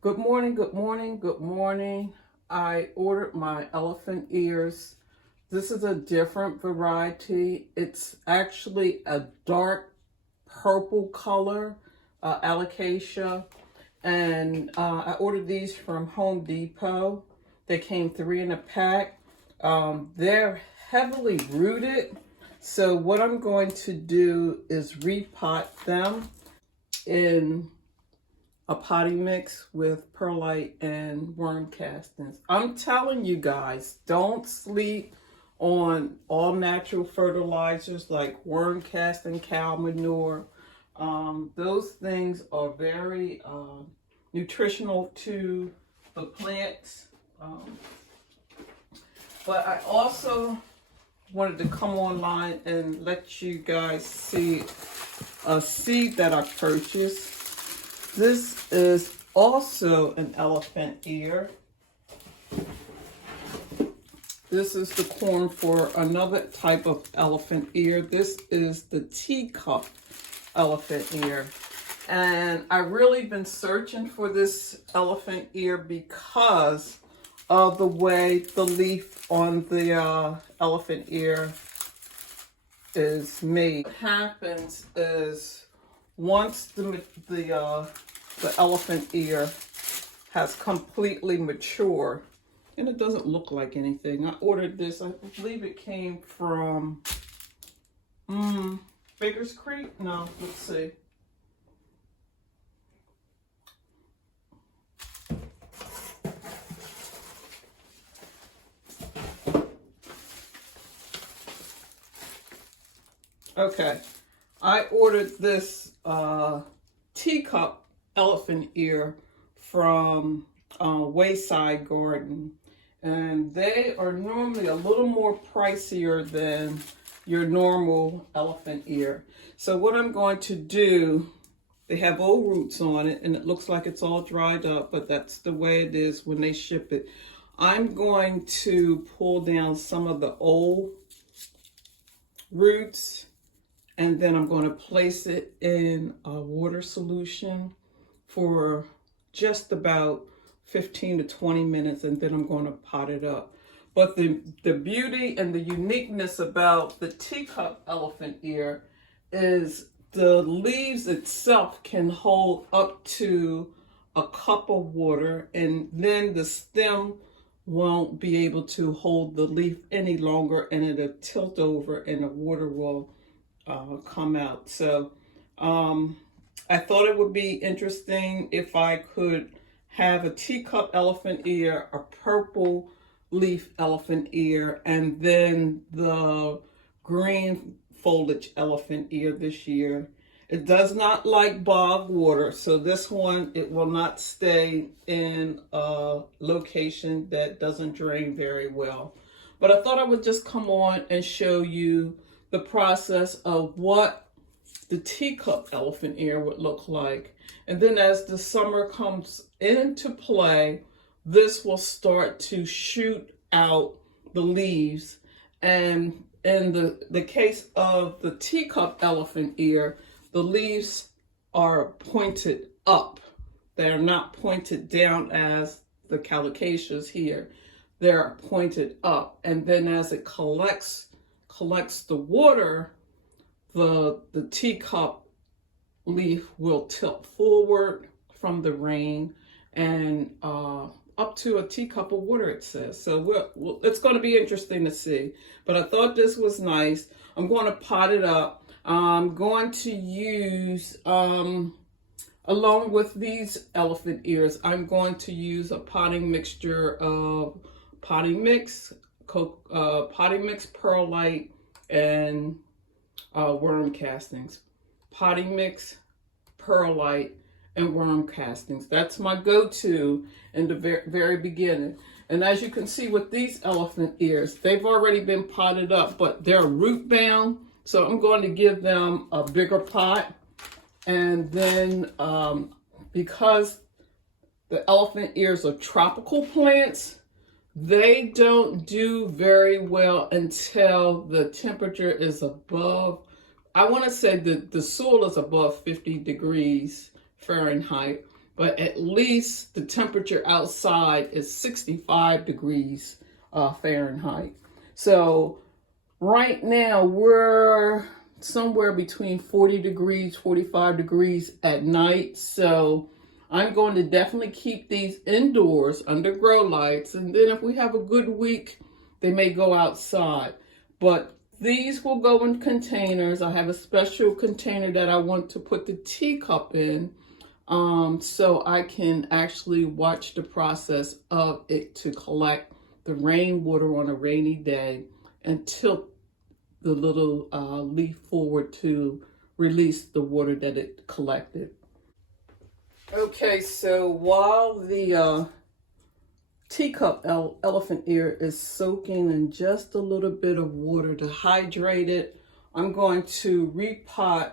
Good morning, good morning, good morning. I ordered my elephant ears. This is a different variety. It's actually a dark purple color, Alocasia. And I ordered these from Home Depot. They came 3 in a pack. They're heavily rooted. So what I'm going to do is repot them in a potting mix with perlite and worm castings. I'm telling you guys, don't sleep on all natural fertilizers like worm casting, cow manure. Those things are very nutritional to the plants. But I also wanted to come online and let you guys see a seed that I purchased. This is also an elephant ear. This is the corn for another type of elephant ear. This is the teacup elephant ear. And I've really been searching for this elephant ear because of the way the leaf on the elephant ear is made. What happens is once the elephant ear has completely matured, and it doesn't look like anything. I ordered this, I believe it came from Baker's Creek? No, let's see. Okay, I ordered this teacup elephant ear from Wayside Garden, and they are normally a little more pricier than your normal elephant ear. So what I'm going to do, they have old roots on it and it looks like it's all dried up, but that's the way it is when they ship it. I'm going to pull down some of the old roots, and then I'm going to place it in a water solution for just about 15 to 20 minutes, and then I'm going to pot it up. But the beauty and the uniqueness about the teacup elephant ear is the leaves itself can hold up to a cup of water, and then the stem won't be able to hold the leaf any longer, and it'll tilt over and the water will come out. So I thought it would be interesting if I could have a teacup elephant ear, a purple leaf elephant ear, and then the green foliage elephant ear this year. It does not like bog water, so this one, it will not stay in a location that doesn't drain very well. But I thought I would just come on and show you the process of what the teacup elephant ear would look like. And then as the summer comes into play, this will start to shoot out the leaves. And in the case of the teacup elephant ear, the leaves are pointed up. They're not pointed down as the Colocasias here. They're pointed up. And then as it collects the water, the teacup leaf will tilt forward from the rain and up to a teacup of water, it says. So it's going to be interesting to see. But I thought this was nice. I'm going to pot it up. I'm going to use, along with these elephant ears, I'm going to use a potting mixture of potting mix, perlite, and worm castings. Potting mix, perlite, and worm castings. That's my go-to in the very beginning. And as you can see with these elephant ears, they've already been potted up, but they're root bound. So I'm going to give them a bigger pot. And then because the elephant ears are tropical plants, they don't do very well until the temperature is above, I want to say that the soil is above 50 degrees Fahrenheit. but at least the temperature outside is 65 degrees Fahrenheit. So right now we're somewhere between 40 degrees, 45 degrees at night. So I'm going to definitely keep these indoors under grow lights. And then if we have a good week, they may go outside. But these will go in containers. I have a special container that I want to put the teacup in, so I can actually watch the process of it to collect the rainwater on a rainy day and tilt the little leaf forward to release the water that it collected. Okay, so while the teacup elephant ear is soaking in just a little bit of water to hydrate it, I'm going to repot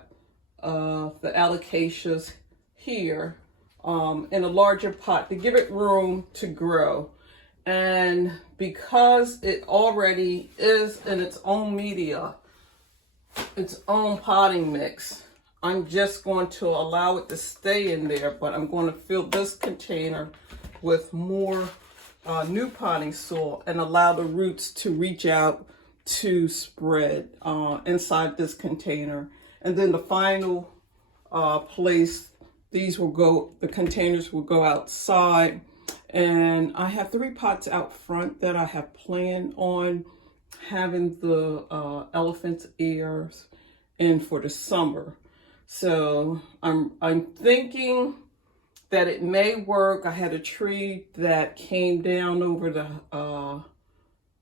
the alocasias here in a larger pot to give it room to grow. And because it already is in its own media, its own potting mix, I'm just going to allow it to stay in there, but I'm going to fill this container with more new potting soil and allow the roots to reach out to spread inside this container. And then the final place, the containers will go outside. And I have 3 pots out front that I have planned on having the elephant's ears in for the summer. So I'm thinking that it may work. I had a tree that came down over the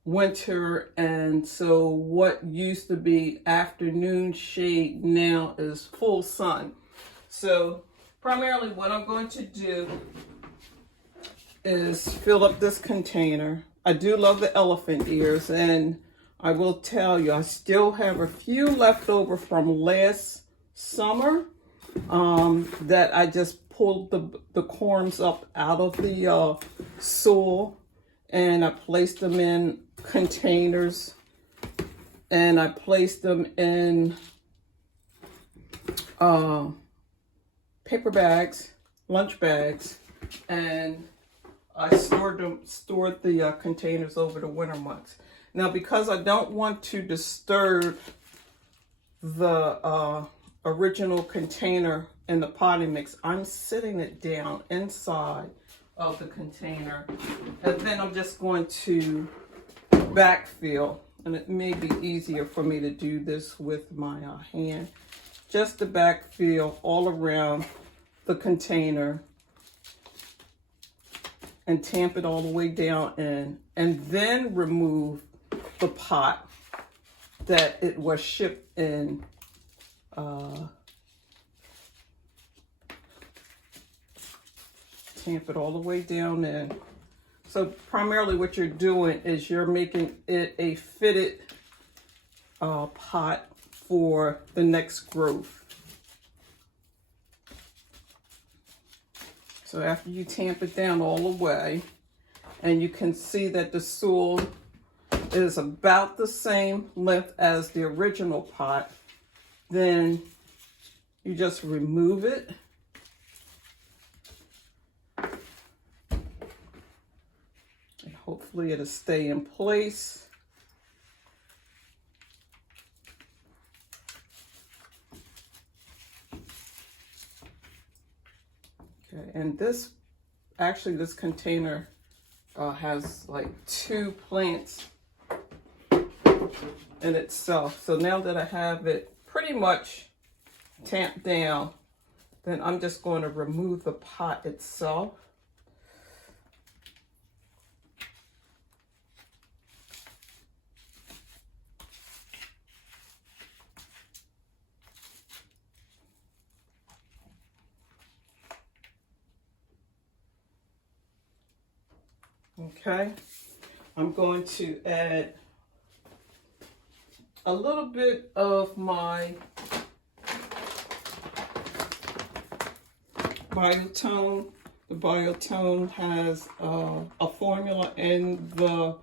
winter, and so what used to be afternoon shade now is full sun. So primarily what I'm going to do is fill up this container. I do love the elephant ears, and I will tell you, I still have a few left over from last summer that I just pulled the corms up out of the soil, and I placed them in containers, and I placed them in paper bags, lunch bags, and I stored the containers over the winter months. Now, because I don't want to disturb the original container in the potting mix, I'm sitting it down inside of the container, and then I'm just going to backfill, and it may be easier for me to do this with my hand, just to backfill all around the container and tamp it all the way down in, and then remove the pot that it was shipped in. Tamp it all the way down in. So primarily what you're doing is you're making it a fitted pot for the next growth. So after you tamp it down all the way, and you can see that the soil is about the same length as the original pot, then you just remove it. And hopefully it'll stay in place. Okay, and this container has like 2 plants in itself. So now that I have it pretty much tamped down, then I'm just going to remove the pot itself. Okay, I'm going to add a little bit of my biotone. The biotone has a formula in the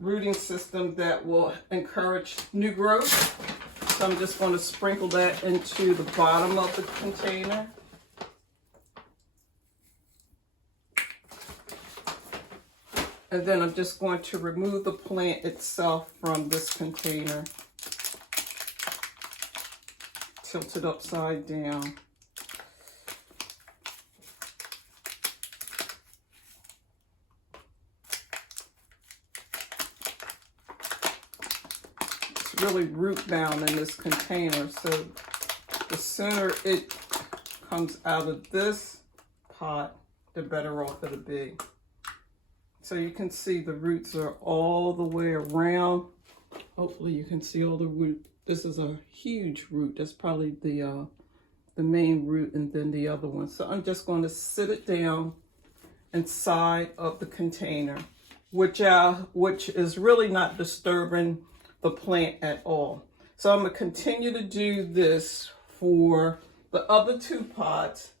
rooting system that will encourage new growth. So I'm just going to sprinkle that into the bottom of the container. And then I'm just going to remove the plant itself from this container. Tilt it upside down. It's really root bound in this container, so the sooner it comes out of this pot, the better off it'll be. So you can see the roots are all the way around. Hopefully you can see all the root. This is a huge root. That's probably the main root, and then the other one. So I'm just going to sit it down inside of the container, which is really not disturbing the plant at all. So I'm going to continue to do this for the other 2 pots.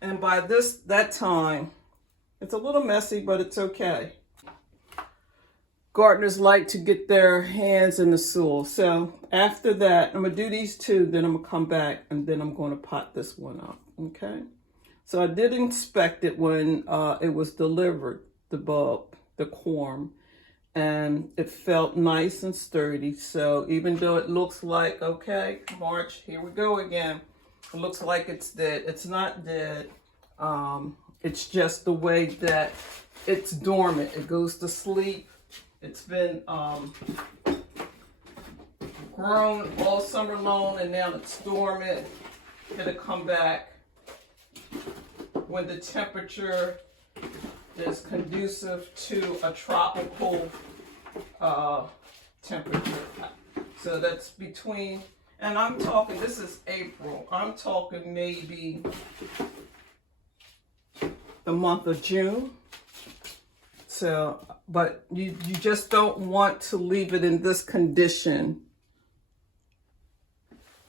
And by that time, it's a little messy, but it's okay. Gardeners like to get their hands in the soil. So after that, I'm going to do these 2, then I'm going to come back, and then I'm going to pot this one up, okay? So I did inspect it when it was delivered, the bulb, the corm, and it felt nice and sturdy. So even though it looks like, okay, March, here we go again. It looks like it's dead. It's not dead. It's just the way that it's dormant. It goes to sleep. It's been grown all summer long, and now it's dormant. It'll come back when the temperature is conducive to a tropical temperature. So that's between, and I'm talking, this is April. I'm talking maybe the month of June. So, but you just don't want to leave it in this condition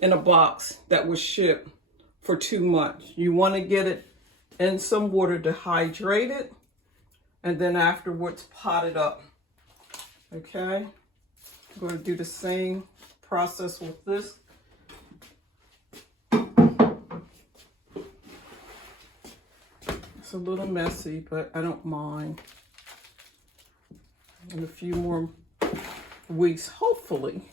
in a box that was shipped for too much. You want to get it in some water to hydrate it, and then afterwards pot it up. Okay, I'm going to do the same process with this. It's a little messy, but I don't mind. In a few more weeks, hopefully,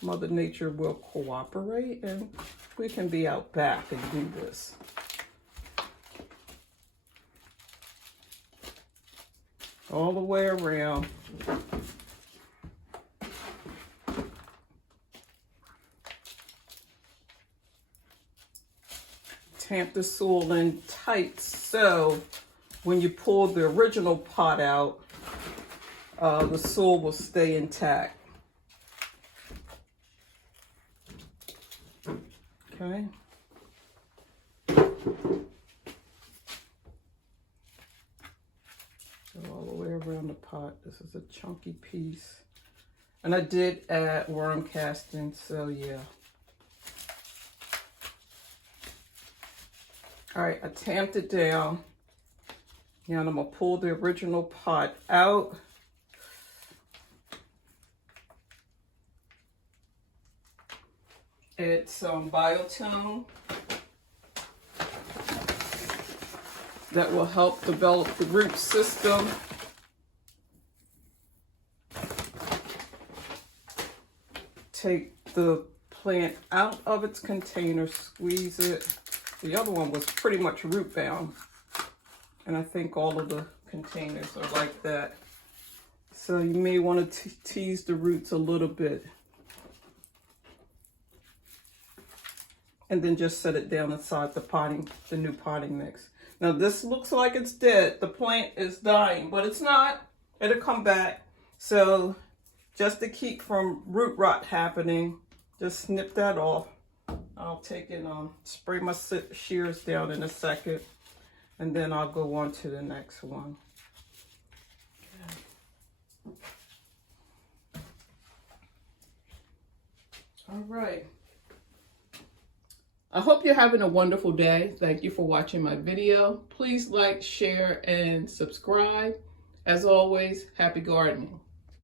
Mother Nature will cooperate and we can be out back and do this. All the way around. Tamp the soil in tight so when you pull the original pot out, the soil will stay intact. Okay. Go all the way around the pot. This is a chunky piece. And I did add worm casting, so yeah. All right, I tamped it down. Now I'm gonna pull the original pot out. Add some biotone that will help develop the root system. Take the plant out of its container, squeeze it. The other one was pretty much root bound, and I think all of the containers are like that. So you may want to tease the roots a little bit. And then just set it down inside the new potting mix. Now this looks like it's dead. The plant is dying, but it's not. It'll come back. So just to keep from root rot happening, just snip that off. I'll take it spray my shears down in a second, and then I'll go on to the next one. Okay. All right. I hope you're having a wonderful day. Thank you for watching my video. Please like, share, and subscribe. As always, happy gardening.